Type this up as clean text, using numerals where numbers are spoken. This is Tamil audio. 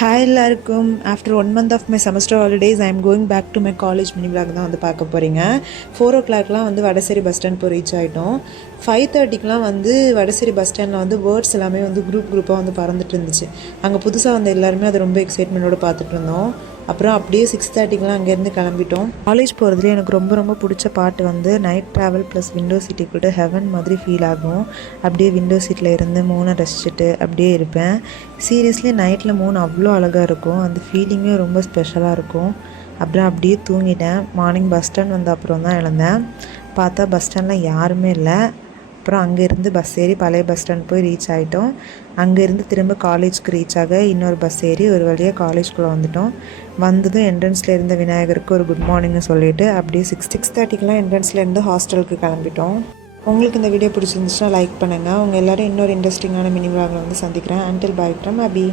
ஹாய் எல்லாருக்கும். After 1 month of my semester holidays I am going back to my college mini vlog தான் வந்து பார்க்க போகிறீங்க. 4 o'clockலாம் வந்து வடசேரி பஸ் ஸ்டாண்ட் போய் ரீச் ஆகிட்டோம். 5:30க்குலாம் வந்து வடசேரி பஸ் ஸ்டாண்டில் வந்து பேர்ட்ஸ் எல்லாமே வந்து குரூப்பாக வந்து பறந்துட்டு இருந்துச்சு. அங்கே புதுசாக வந்து எல்லாருமே அதை ரொம்ப எக்ஸைட்மெண்ட்டோடு பார்த்துட்டு இருந்தோம். அப்புறம் அப்படியே 6:30க்குலாம் அங்கேருந்து கிளம்பிட்டோம். காலேஜ் போகிறதுலேயே எனக்கு ரொம்ப பிடிச்ச பாட்டு வந்து night travel plus window seat கூட ஹெவன் மாதிரி ஃபீல் ஆகும். அப்படியே விண்டோ சீட்டில் இருந்து மூணை ரசிச்சுட்டு அப்படியே இருப்பேன். சீரியஸ்லி நைட்டில் மூணு அவ்வளோ அழகாக இருக்கும். அந்த ஃபீலிங்கே ரொம்ப ஸ்பெஷலாக இருக்கும். அப்புறம் அப்படியே தூங்கிட்டேன். மார்னிங் பஸ் ஸ்டாண்ட் வந்த அப்புறம் தான் எழுந்தேன். பார்த்தா பஸ் ஸ்டாண்டில் யாருமே இல்லை. அப்புறம் அங்கேருந்து பஸ் ஏறி பழைய பஸ் ஸ்டாண்ட் போய் ரீச் ஆகிட்டோம். அங்கேருந்து திரும்ப காலேஜ்க்கு ரீச் ஆக இன்னொரு பஸ் ஏறி ஒரு வழியாக காலேஜ்குள்ளே வந்துட்டோம். வந்ததும் என்ட்ரன்ஸில் இருந்த விநாயகருக்கு ஒரு குட் மார்னிங்னு சொல்லிவிட்டு அப்படியே 6:30க்குலாம் என்ட்ரன்ஸ்லேருந்து ஹாஸ்டலுக்கு கிளம்பிட்டோம். உங்களுக்கு இந்த வீடியோ பிடிச்சிருந்துச்சுன்னா லைக் பண்ணுங்கள். உங்கள் எல்லோரும் இன்னொரு இன்ட்ரெஸ்டிங்கான மினி விளாகில் வந்து சந்திக்கிறேன். Until bye from Abhi.